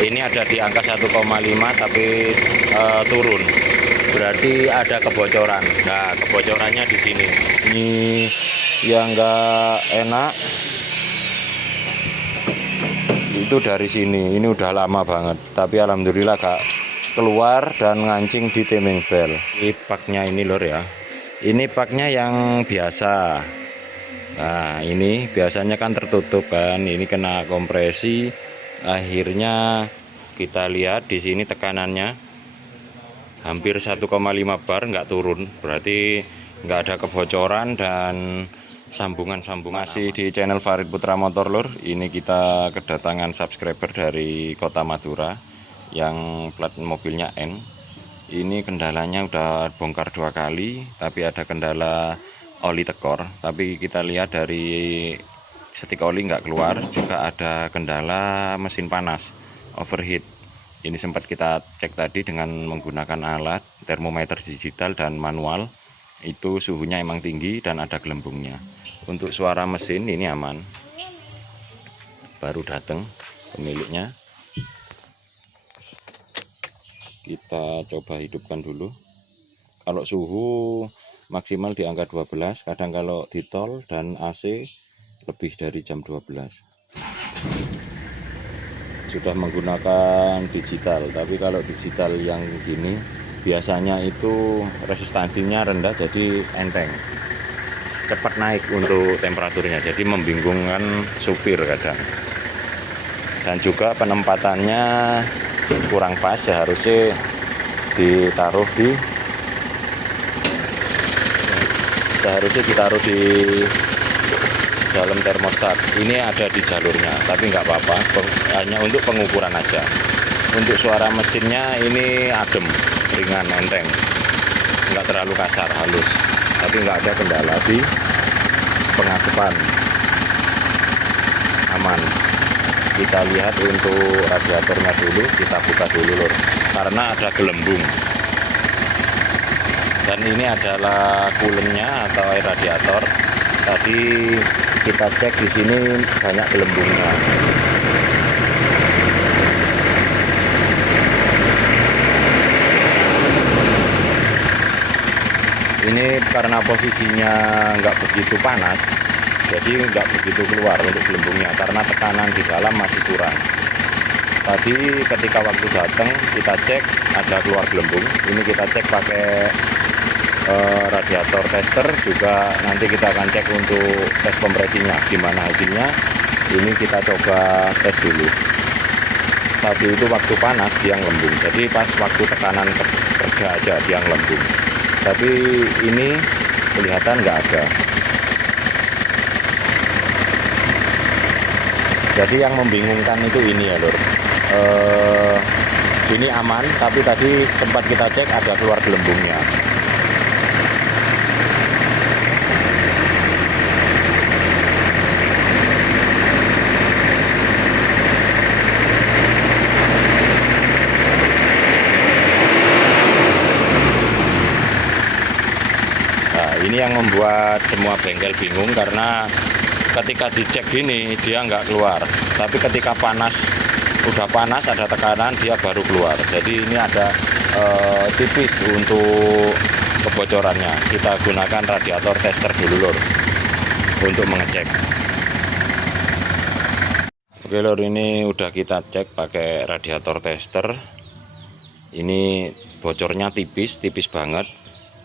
Ini ada di angka 1,5 tapi turun. Berarti ada kebocoran. Nah, kebocorannya di sini. Ini yang enggak enak itu dari sini. Ini udah lama banget, tapi alhamdulillah Kak keluar dan ngancing di timing bel. Ini paknya ini lor ya. Ini paknya yang biasa. Nah, ini biasanya kan tertutup kan. Ini kena kompresi. Akhirnya kita lihat di sini tekanannya hampir 1,5 bar, nggak turun. Berarti nggak ada kebocoran dan sambungan-sambungan. Masih di channel Farid Putra Motor Lur. Ini kita kedatangan subscriber dari Kota Madura yang plat mobilnya N. Ini kendalanya udah bongkar 2 kali, tapi ada kendala oli tekor. Tapi kita lihat dari setik oli nggak keluar. Juga ada kendala mesin panas, overheat. Ini sempat kita cek tadi dengan menggunakan alat termometer digital dan manual. Itu suhunya emang tinggi dan ada gelembungnya. Untuk suara mesin ini aman. Baru datang pemiliknya. Kita coba hidupkan dulu. Kalau suhu maksimal di angka 12, kadang kalau di tol dan AC lebih dari jam 12. Sudah menggunakan digital, tapi kalau digital yang gini biasanya itu resistansinya rendah, jadi enteng, cepat naik untuk temperaturnya, jadi membingungkan supir kadang. Dan juga penempatannya kurang pas, seharusnya ditaruh di dalam termostat. Ini ada di jalurnya, tapi nggak apa-apa, hanya untuk pengukuran aja. Untuk suara mesinnya ini adem, ringan, enteng, nggak terlalu kasar, halus, tapi nggak ada kendala di pengasepan, aman. Kita lihat untuk radiatornya dulu, kita buka dulu lur, karena ada gelembung. Dan ini adalah coolant-nya atau air radiator. Tadi kita cek di sini banyak gelembungnya. Ini karena posisinya nggak begitu panas, jadi nggak begitu keluar untuk gelembungnya karena tekanan di dalam masih kurang. Tadi ketika waktu datang kita cek ada keluar gelembung. Ini kita cek pakai radiator tester, juga nanti kita akan cek untuk tes kompresinya gimana hasilnya. Ini kita coba tes dulu. Tadi itu waktu panas dia ngelembung, jadi pas waktu tekanan kerja aja dia ngelembung, tapi ini kelihatan nggak ada. Jadi yang membingungkan itu ini ya lur, ini aman, tapi tadi sempat kita cek ada keluar gelembungnya. Nah, ini yang membuat semua bengkel bingung, karena ketika dicek gini dia nggak keluar, tapi ketika panas, udah panas ada tekanan dia baru keluar. Jadi ini ada tipis untuk kebocorannya. Kita gunakan radiator tester dulu lor untuk mengecek. Oke lor, ini udah kita cek pakai radiator tester. Ini bocornya tipis banget.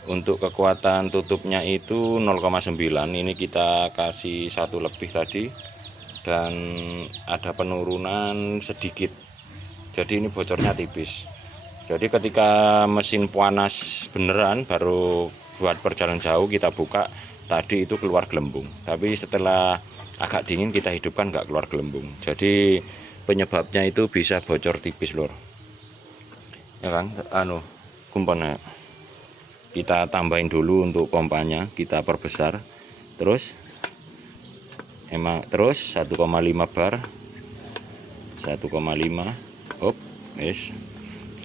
Untuk kekuatan tutupnya itu 0,9. Ini kita kasih 1 lebih tadi, dan ada penurunan sedikit. Jadi ini bocornya tipis. Jadi ketika mesin panas beneran baru buat perjalanan jauh kita buka, tadi itu keluar gelembung. Tapi setelah agak dingin kita hidupkan nggak keluar gelembung. Jadi penyebabnya itu bisa bocor tipis lor. Ya kan, kumponnya kita tambahin dulu untuk pompanya, kita perbesar. Terus 1,5 bar, 1,5. Yes.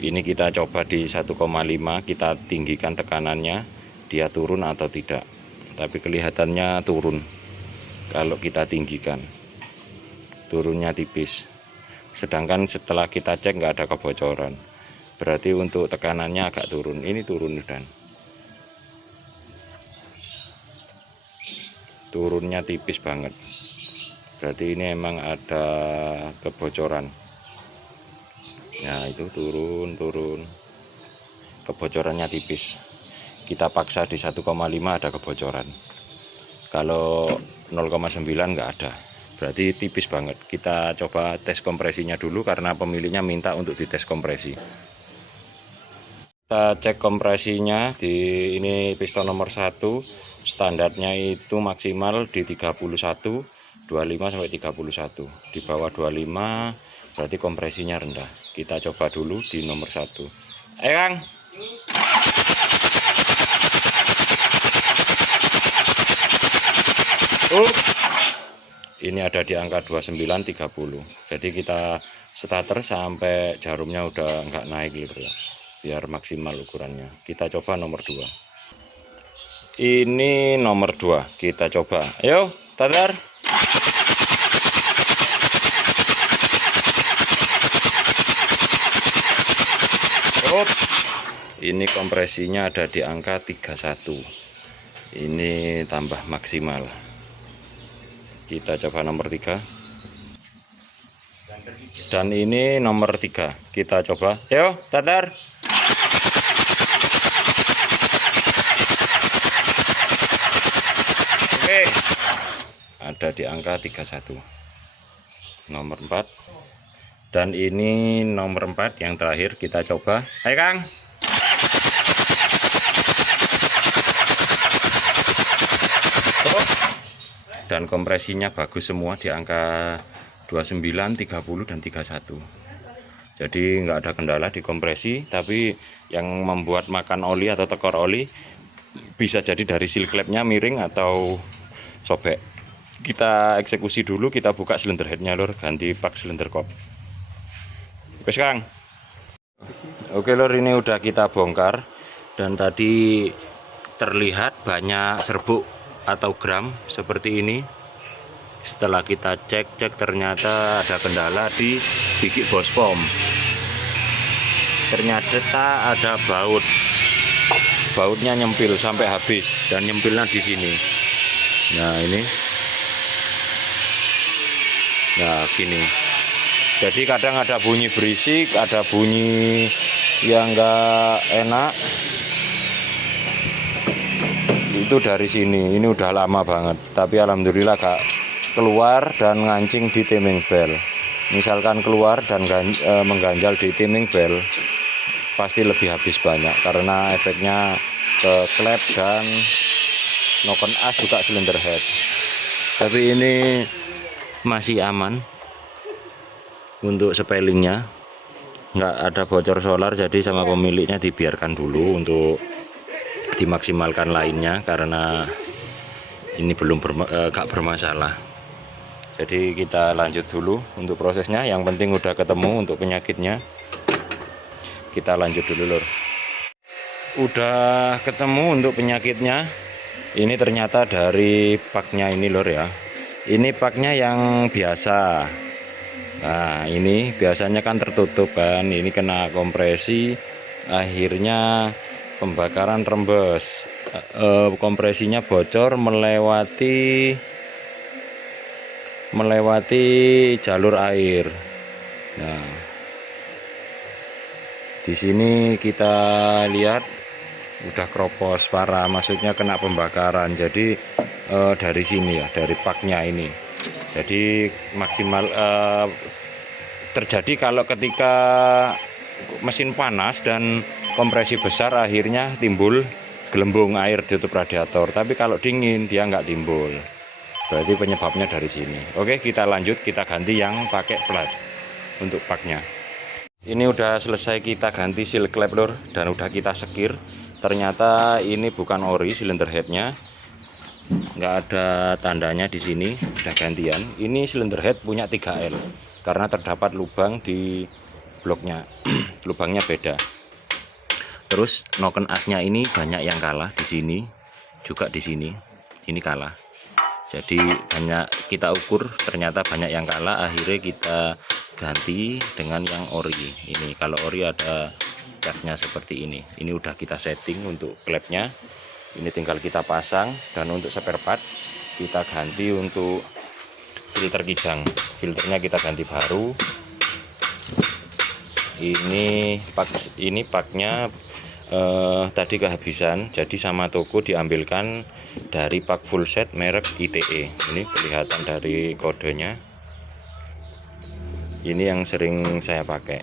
Ini kita coba di 1,5, kita tinggikan tekanannya, dia turun atau tidak. Tapi kelihatannya turun. Kalau kita tinggikan, turunnya tipis. sedangkan setelah kita cek nggak ada kebocoran, berarti untuk tekanannya agak turun. Ini turun dan turunnya tipis banget, berarti ini emang ada kebocoran. Nah itu turun kebocorannya tipis. Kita paksa di 1,5 ada kebocoran, kalau 0,9 nggak ada, berarti tipis banget. Kita coba tes kompresinya dulu karena pemiliknya minta untuk dites kompresi. Kita cek kompresinya di ini piston nomor 1, standarnya itu maksimal di 31, 25 sampai 31. Di bawah 25 berarti kompresinya rendah. Kita coba dulu di nomor 1. Kang. Ini ada di angka 29-30. Jadi kita starter sampai jarumnya udah nggak naik gitu ya, biar maksimal ukurannya. Kita coba nomor 2. Ini nomor 2 kita coba. Ayo starter. Ini kompresinya ada di angka 31. Ini tambah maksimal. Kita coba nomor 3. Dan ini nomor 3 kita coba. Yo starter. Oke, ada di angka 31. Nomor 4. Dan ini nomor 4 yang terakhir kita coba. Ayo Kang. Dan kompresinya bagus semua di angka 29, 30 dan 31. Jadi nggak ada kendala di kompresi, tapi yang membuat makan oli atau tekor oli bisa jadi dari seal clamp-nya miring atau sobek. Kita eksekusi dulu, kita buka silinder headnya lor, ganti pak silinder kop. Oke Kang. Oke lor, ini udah kita bongkar dan tadi terlihat banyak serbuk atau gram seperti ini. Setelah kita cek ternyata ada kendala di gigi bos pom. Ternyata ada bautnya nyempil sampai habis dan nyempilnya di sini. Nah ini, nah gini. Jadi kadang ada bunyi berisik, ada bunyi yang enggak enak. Itu dari sini. Ini udah lama banget, tapi alhamdulillah gak keluar dan ngancing di timing bell. Misalkan keluar dan mengganjal di timing bell, pasti lebih habis banyak karena efeknya ke klep dan noken as juga silinder head. Tapi ini masih aman untuk spellingnya, nggak ada bocor solar, jadi sama pemiliknya dibiarkan dulu untuk dimaksimalkan lainnya karena ini belum gak bermasalah. Jadi kita lanjut dulu untuk prosesnya. Yang penting udah ketemu untuk penyakitnya, kita lanjut dulu lor. Udah ketemu untuk penyakitnya. Ini ternyata dari paknya ini lor ya. Ini paknya yang biasa. Nah ini biasanya kan tertutup kan, ini kena kompresi akhirnya pembakaran rembes, kompresinya bocor melewati jalur air. Nah di sini kita lihat udah kropos parah, maksudnya kena pembakaran. Jadi dari sini ya, dari paknya ini. Jadi maksimal terjadi kalau ketika mesin panas dan kompresi besar akhirnya timbul gelembung air di tutup radiator. Tapi kalau dingin dia nggak timbul. Berarti penyebabnya dari sini. Oke, kita lanjut, kita ganti yang pakai plat untuk paknya. Ini udah selesai kita ganti seal clamp lor dan udah kita sekir. Ternyata ini bukan ori silinder headnya, nggak ada tandanya di sini, udah gantian. Ini silinder head punya 3L karena terdapat lubang di bloknya. Lubangnya beda. Terus noken asnya ini banyak yang kalah di sini, juga di sini. Ini kalah. Jadi banyak kita ukur, ternyata banyak yang kalah. Akhirnya kita ganti dengan yang ori. Ini kalau ori ada catnya seperti ini udah kita setting untuk klepnya, ini tinggal kita pasang. Dan untuk spare part kita ganti untuk filter kijang, filternya kita ganti baru. Ini paknya tadi kehabisan, jadi sama toko diambilkan dari pak full set merek ITE. Ini kelihatan dari kodenya, ini yang sering saya pakai.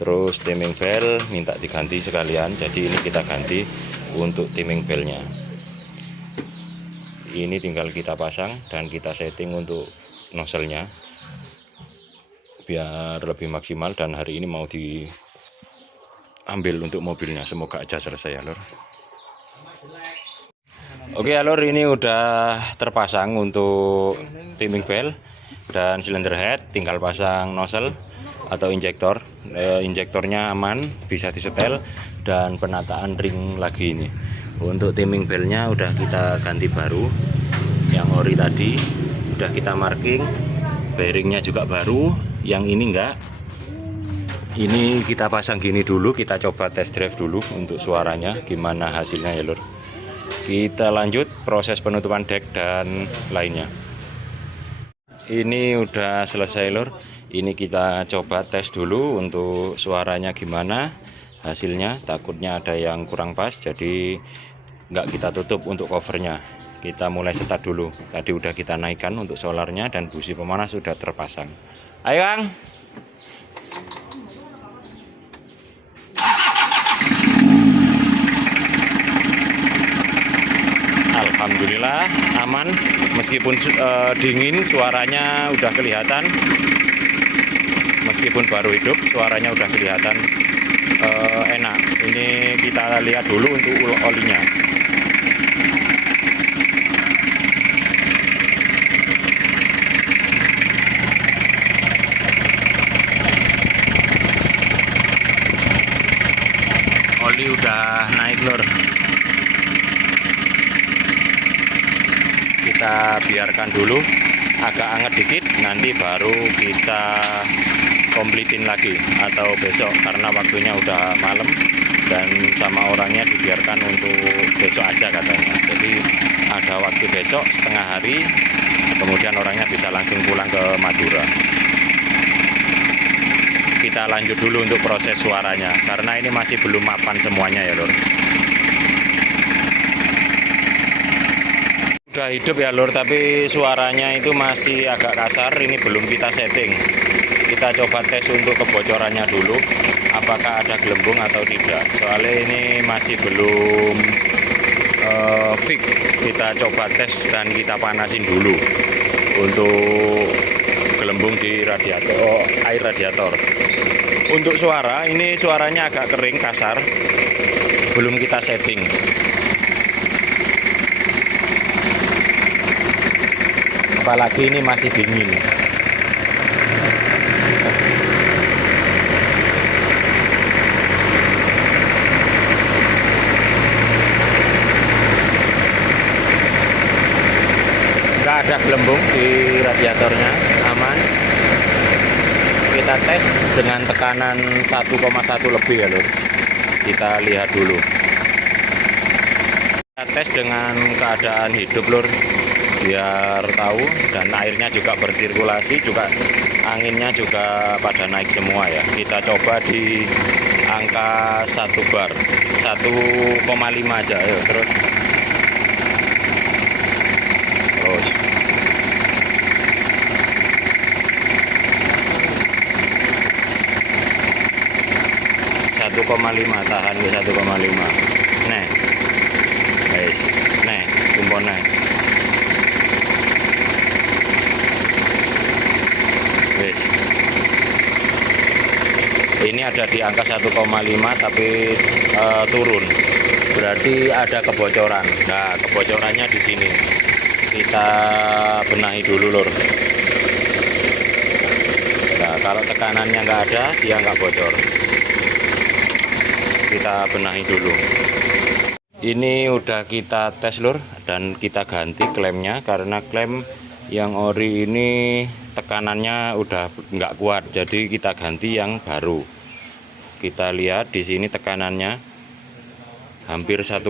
Terus timing bell minta diganti sekalian, jadi ini kita ganti untuk timing bellnya. Ini tinggal kita pasang dan kita setting untuk nozzle-nya biar lebih maksimal. Dan hari ini mau diambil untuk mobilnya, semoga aja selesai ya lor. Oke ya lor, ini udah terpasang untuk timing bell dan cylinder head, tinggal pasang nozzle atau injektor. Injektornya aman, bisa disetel, dan penataan ring lagi. Ini untuk timing bellnya udah kita ganti baru, yang ori tadi udah kita marking, bearingnya juga baru, yang ini enggak. Ini kita pasang gini dulu, kita coba test drive dulu untuk suaranya gimana hasilnya ya lor. Kita lanjut proses penutupan dek dan lainnya. Ini udah selesai lor, ini kita coba tes dulu untuk suaranya gimana hasilnya. Takutnya ada yang kurang pas, jadi nggak kita tutup untuk covernya. Kita mulai start dulu. Tadi udah kita naikkan untuk solarnya dan busi pemanas sudah terpasang. Ayo Kang. Alhamdulillah aman, meskipun dingin suaranya udah kelihatan. Meskipun baru hidup suaranya udah kelihatan enak. Ini kita lihat dulu untuk olinya. Oli udah naik lor. Kita biarkan dulu agak anget dikit, nanti baru kita komplitin lagi atau besok, karena waktunya udah malam dan sama orangnya dibiarkan untuk besok aja katanya. Jadi ada waktu besok setengah hari, kemudian orangnya bisa langsung pulang ke Madura. Kita lanjut dulu untuk proses suaranya, karena ini masih belum mapan semuanya ya lor. Udah hidup ya lor, tapi suaranya itu masih agak kasar. Ini belum kita setting. Kita coba tes untuk kebocorannya dulu, apakah ada gelembung atau tidak. Soalnya ini masih belum fix. Kita coba tes dan kita panasin dulu untuk gelembung di radiator, air radiator. Untuk suara, ini suaranya agak kering kasar, belum kita setting. Apalagi ini masih dingin. Nggak ada gelembung di radiatornya, aman. Kita tes dengan tekanan 1,1 lebih ya lor. Kita lihat dulu. Kita tes dengan keadaan hidup lor, biar tahu. Dan airnya juga bersirkulasi, juga anginnya juga pada naik semua ya. Kita coba di angka 1 bar, 1,5 aja. Ayo terus 1,5, tahan di 1,5. Nih guys, nih kumponnya. Guys, ini ada di angka 1,5 tapi turun, berarti ada kebocoran. Nah, kebocorannya di sini. Kita benahi dulu lor. Nah, kalau tekanannya nggak ada, dia nggak bocor. Kita benahi dulu. Ini udah kita tes lur, dan kita ganti klemnya karena klem Yang ori ini tekanannya udah nggak kuat, jadi kita ganti yang baru. Kita lihat di sini tekanannya hampir 1,5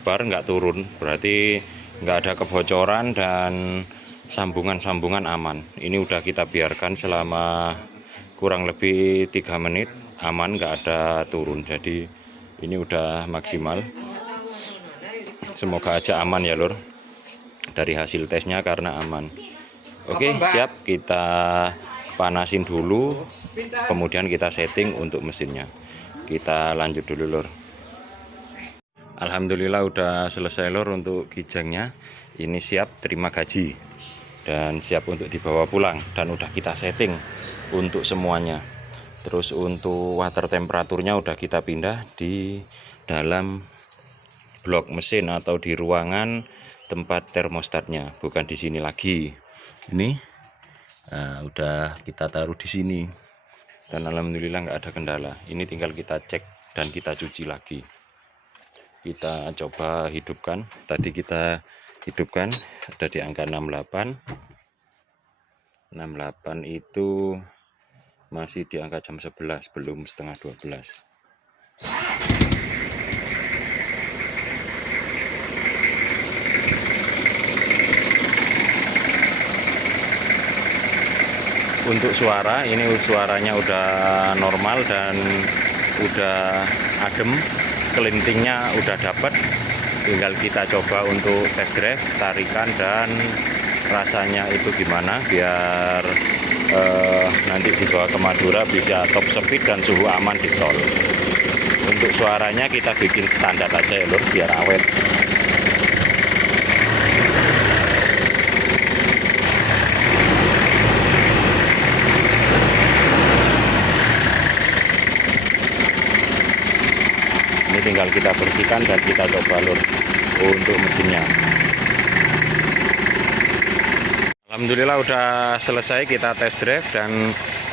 bar, nggak turun, berarti nggak ada kebocoran dan sambungan-sambungan aman. Ini udah kita biarkan selama kurang lebih 3 menit, aman, nggak ada turun. Jadi ini udah maksimal. Semoga aja aman ya lur, dari hasil tesnya karena aman. Oke, siap, kita panasin dulu, kemudian kita setting untuk mesinnya. Kita lanjut dulu lur. Alhamdulillah udah selesai lur untuk kijangnya. Ini siap terima gaji dan siap untuk dibawa pulang, dan udah kita setting untuk semuanya. Terus untuk water temperaturnya udah kita pindah di dalam blok mesin atau di ruangan tempat termostatnya, bukan di sini lagi. Ini udah kita taruh di sini dan alhamdulillah nggak ada kendala. Ini tinggal kita cek dan kita cuci lagi. Kita coba hidupkan, tadi kita hidupkan ada di angka 68 itu masih di angka jam 11, belum setengah 12. Untuk suara, ini suaranya udah normal dan udah adem, kelintingnya udah dapat. Tinggal kita coba untuk test drive, tarikan dan rasanya itu gimana, biar nanti dibawa ke Madura bisa top speed dan suhu aman di tol. Untuk suaranya kita bikin standar aja ya lur, biar awet. Ini tinggal kita bersihkan dan kita coba lur untuk mesinnya. Alhamdulillah udah selesai kita test drive dan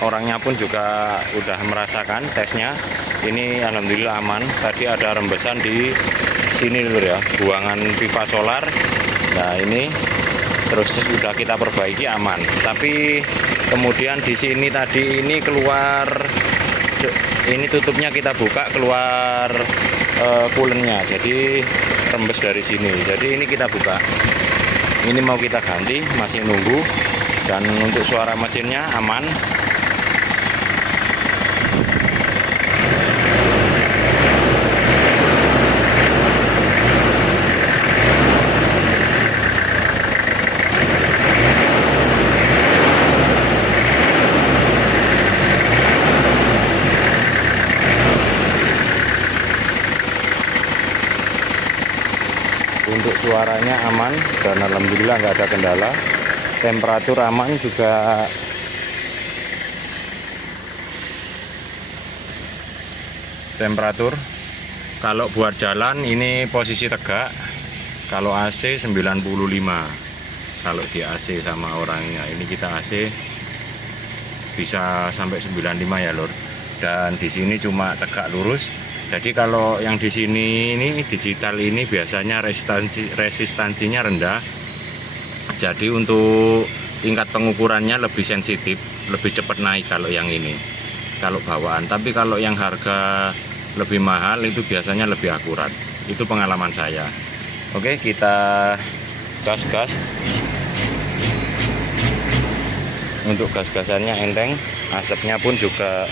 orangnya pun juga udah merasakan tesnya. Ini alhamdulillah aman. Tadi ada rembesan di sini lur ya, buangan pipa solar. Nah ini terus sudah kita perbaiki, aman. Tapi kemudian di sini tadi ini keluar, ini tutupnya kita buka, keluar kulennya, jadi rembes dari sini. Jadi ini kita buka. Ini mau kita ganti, masih nunggu. Dan untuk suara mesinnya aman. Untuk suaranya aman dan alhamdulillah nggak ada kendala. Temperatur aman juga. Temperatur kalau buat jalan ini posisi tegak. Kalau AC 95. Kalau di AC sama orangnya, ini kita AC bisa sampai 95 ya lur. Dan di sini cuma tegak lurus. Jadi kalau yang di sini ini digital ini biasanya resistansinya rendah. Jadi untuk tingkat pengukurannya lebih sensitif, lebih cepat naik kalau yang ini. Kalau bawaan, tapi kalau yang harga lebih mahal itu biasanya lebih akurat. Itu pengalaman saya. Oke, kita gas-gas. Untuk gas-gasannya enteng, asapnya pun juga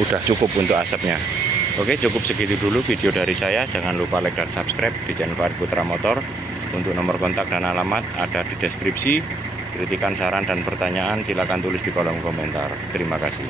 udah cukup untuk asapnya. Oke, cukup segitu dulu video dari saya. Jangan lupa like dan subscribe di channel Farid Putra Motor. Untuk nomor kontak dan alamat ada di deskripsi. Kritikan, saran dan pertanyaan silakan tulis di kolom komentar. Terima kasih.